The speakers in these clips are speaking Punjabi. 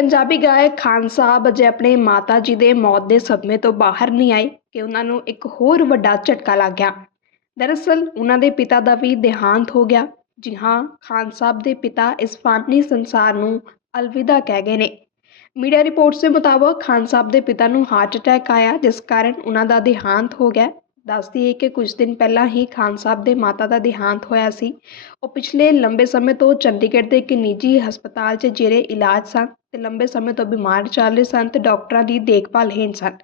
ਪੰਜਾਬੀ ਗਾਇਕ ਖਾਨ ਸਾਹਿਬ ਅਜੇ ਆਪਣੇ ਮਾਤਾ ਜੀ ਦੇ ਮੌਤ ਦੇ ਸਦਮੇ ਤੋਂ ਬਾਹਰ ਨਹੀਂ ਆਏ, ਕਿ ਉਹਨਾਂ ਨੂੰ ਇੱਕ ਹੋਰ ਵੱਡਾ ਝਟਕਾ ਲੱਗ ਗਿਆ। ਦਰਅਸਲ, ਉਹਨਾਂ ਦੇ ਪਿਤਾ ਦਾ ਵੀ ਦੇਹਾਂਤ ਹੋ ਗਿਆ। ਜੀ ਹਾਂ, ਖਾਨ ਸਾਹਿਬ ਦੇ ਪਿਤਾ ਇਸ ਫਾਨੀ ਸੰਸਾਰ ਨੂੰ ਅਲਵਿਦਾ ਕਹਿ ਗਏ ਨੇ। ਮੀਡੀਆ ਰਿਪੋਰਟਸ ਦੇ ਮੁਤਾਬਕ ਖਾਨ ਸਾਹਿਬ ਦੇ ਪਿਤਾ ਨੂੰ ਹਾਰਟ ਅਟੈਕ ਆਇਆ, ਜਿਸ ਕਾਰਨ ਉਹਨਾਂ ਦਾ ਦੇਹਾਂਤ ਹੋ ਗਿਆ। ਦੱਸਦੀ ਹੈ ਕਿ ਕੁਝ ਦਿਨ ਪਹਿਲਾਂ ਹੀ ਖਾਨ ਸਾਹਿਬ ਦੇ ਮਾਤਾ ਦਾ ਦੇਹਾਂਤ ਹੋਇਆ ਸੀ। ਉਹ ਪਿਛਲੇ ਲੰਬੇ ਸਮੇਂ ਤੋਂ ਚੰਡੀਗੜ੍ਹ ਦੇ ਇੱਕ ਨਿੱਜੀ ਹਸਪਤਾਲ 'ਚ ਜੇਰੇ ਇਲਾਜ ਸਨ। ਤੇ ਲੰਬੇ ਸਮੇਂ ਤੋਂ ਬਿਮਾਰ ਚੱਲ ਰਹੇ ਸਨ ਤੇ ਡਾਕਟਰਾਂ ਦੀ ਦੇਖਭਾਲ ਹੇਠ ਸਨ।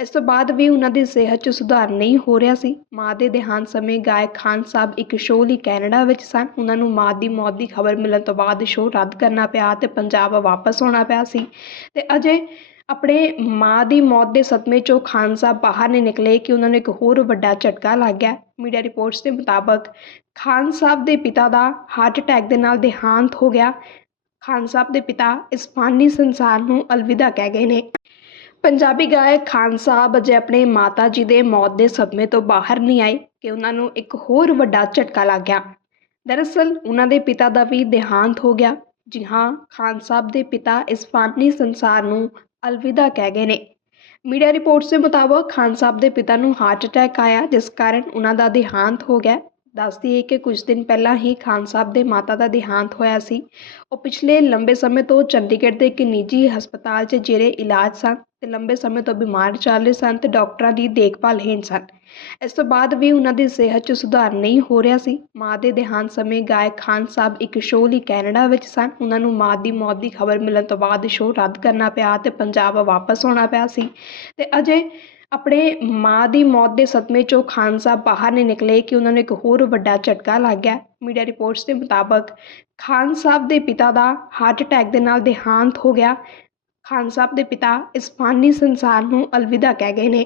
ਇਸ ਤੋਂ ਬਾਅਦ ਵੀ ਉਹਨਾਂ ਦੀ ਸਿਹਤ 'ਚ ਸੁਧਾਰ ਨਹੀਂ ਹੋ ਰਿਹਾ ਸੀ। ਮਾਂ ਦੇ ਦੇਹਾਂਤ ਸਮੇਂ ਗਾਇਕ ਖਾਨ ਸਾਹਿਬ ਇੱਕ ਸ਼ੋਅ ਲਈ ਕੈਨੇਡਾ ਵਿੱਚ ਸਨ। ਉਹਨਾਂ ਨੂੰ ਮਾਂ ਦੀ ਮੌਤ ਦੀ ਖਬਰ ਮਿਲਣ ਤੋਂ ਬਾਅਦ ਸ਼ੋਅ ਰੱਦ ਕਰਨਾ ਪਿਆ ਤੇ ਪੰਜਾਬ ਵਾਪਸ ਆਉਣਾ ਪਿਆ ਸੀ। ਤੇ ਅਜੇ ਆਪਣੇ ਮਾਂ ਦੀ ਮੌਤ ਦੇ ਸਦਮੇ 'ਚੋਂ ਖਾਨ ਸਾਹਿਬ ਬਾਹਰ ਨਹੀਂ ਨਿਕਲੇ ਕਿ ਉਹਨਾਂ ਨੂੰ ਇੱਕ ਹੋਰ ਵੱਡਾ ਝਟਕਾ ਲੱਗ ਗਿਆ। ਮੀਡੀਆ ਰਿਪੋਰਟਸ ਦੇ ਮੁਤਾਬਕ ਖਾਨ ਸਾਹਿਬ ਦੇ ਪਿਤਾ ਦਾ ਹਾਰਟ ਅਟੈਕ ਦੇ ਨਾਲ ਦੇਹਾਂਤ ਹੋ ਗਿਆ। ਖਾਨ ਸਾਹਿਬ ਦੇ ਪਿਤਾ ਇਸ ਫਾਨੀ ਸੰਸਾਰ ਨੂੰ ਅਲਵਿਦਾ ਕਹਿ ਗਏ ਨੇ। ਪੰਜਾਬੀ ਗਾਇਕ ਖਾਨ ਸਾਹਿਬ ਅਜੇ ਆਪਣੇ ਮਾਤਾ ਜੀ ਦੇ ਮੌਤ ਦੇ ਸਦਮੇ ਤੋਂ ਬਾਹਰ ਨਹੀਂ ਆਏ, ਕਿ ਉਹਨਾਂ ਨੂੰ ਇੱਕ ਹੋਰ ਵੱਡਾ ਝਟਕਾ ਲੱਗ ਗਿਆ। ਦਰਅਸਲ ਉਹਨਾਂ ਦੇ ਪਿਤਾ ਦਾ ਵੀ ਦੇਹਾਂਤ ਹੋ ਗਿਆ। ਜੀ ਹਾਂ, ਖਾਨ ਸਾਹਿਬ ਦੇ ਪਿਤਾ ਇਸ ਫਾਨੀ ਸੰਸਾਰ ਨੂੰ ਅਲਵਿਦਾ ਕਹਿ ਗਏ ਨੇ। ਮੀਡੀਆ ਰਿਪੋਰਟਸ ਦੇ ਮੁਤਾਬਕ ਖਾਨ ਸਾਹਿਬ ਦੇ ਪਿਤਾ ਨੂੰ ਹਾਰਟ ਅਟੈਕ ਆਇਆ, ਜਿਸ ਕਾਰਨ ਉਹਨਾਂ ਦਾ ਦੇਹਾਂਤ ਹੋ ਗਿਆ। ਦੱਸਦੀ ਹੈ ਕਿ ਕੁਝ ਦਿਨ ਪਹਿਲਾਂ ਹੀ ਖਾਨ ਸਾਹਿਬ ਦੇ ਮਾਤਾ ਦਾ ਦੇਹਾਂਤ ਹੋਇਆ ਸੀ। ਉਹ ਪਿਛਲੇ ਲੰਬੇ ਸਮੇਂ ਤੋਂ ਚੰਡੀਗੜ੍ਹ ਦੇ ਇੱਕ ਨਿੱਜੀ ਹਸਪਤਾਲ 'ਚ ਜੇਰੇ ਇਲਾਜ ਸਨ ਤੇ ਲੰਬੇ ਸਮੇਂ ਤੋਂ ਬਿਮਾਰ ਚੱਲ ਰਹੇ ਸਨ ਤੇ ਡਾਕਟਰਾਂ ਦੀ ਦੇਖਭਾਲ ਹੇਠ ਸਨ। ਇਸ ਤੋਂ ਬਾਅਦ ਵੀ ਉਹਨਾਂ ਦੀ ਸਿਹਤ 'ਚ ਸੁਧਾਰ ਨਹੀਂ ਹੋ ਰਿਹਾ ਸੀ। ਮਾਂ ਦੇ ਦੇਹਾਂਤ ਸਮੇਂ ਗਾਇਕ ਖਾਨ ਸਾਹਿਬ ਇੱਕ ਸ਼ੋਅ ਲਈ ਕੈਨੇਡਾ ਵਿੱਚ ਸਨ। ਉਹਨਾਂ ਨੂੰ ਮਾਂ ਦੀ ਮੌਤ ਦੀ ਖਬਰ ਮਿਲਣ ਤੋਂ ਬਾਅਦ ਸ਼ੋਅ ਰੱਦ ਕਰਨਾ ਪਿਆ ਤੇ ਪੰਜਾਬ ਵਾਪਸ ਆਉਣਾ ਪਿਆ ਸੀ ਤੇ ਅਜੇ ਆਪਣੇ ਮਾਂ ਦੀ ਮੌਤ ਦੇ ਸਦਮੇ 'ਚੋਂ ਖਾਨ ਸਾਹਿਬ ਬਾਹਰ ਨਹੀਂ ਨਿਕਲੇ ਕਿ ਉਹਨਾਂ ਨੂੰ ਇੱਕ ਹੋਰ ਵੱਡਾ ਝਟਕਾ ਲੱਗ ਗਿਆ। ਮੀਡੀਆ ਰਿਪੋਰਟਸ ਦੇ ਮੁਤਾਬਕ ਖਾਨ ਸਾਹਿਬ ਦੇ ਪਿਤਾ ਦਾ ਹਾਰਟ ਅਟੈਕ ਦੇ ਨਾਲ ਦੇਹਾਂਤ ਹੋ ਗਿਆ। ਖਾਨ ਸਾਹਿਬ ਦੇ ਪਿਤਾ ਇਸ ਫਾਨੀ ਸੰਸਾਰ ਨੂੰ ਅਲਵਿਦਾ ਕਹਿ ਗਏ ਨੇ।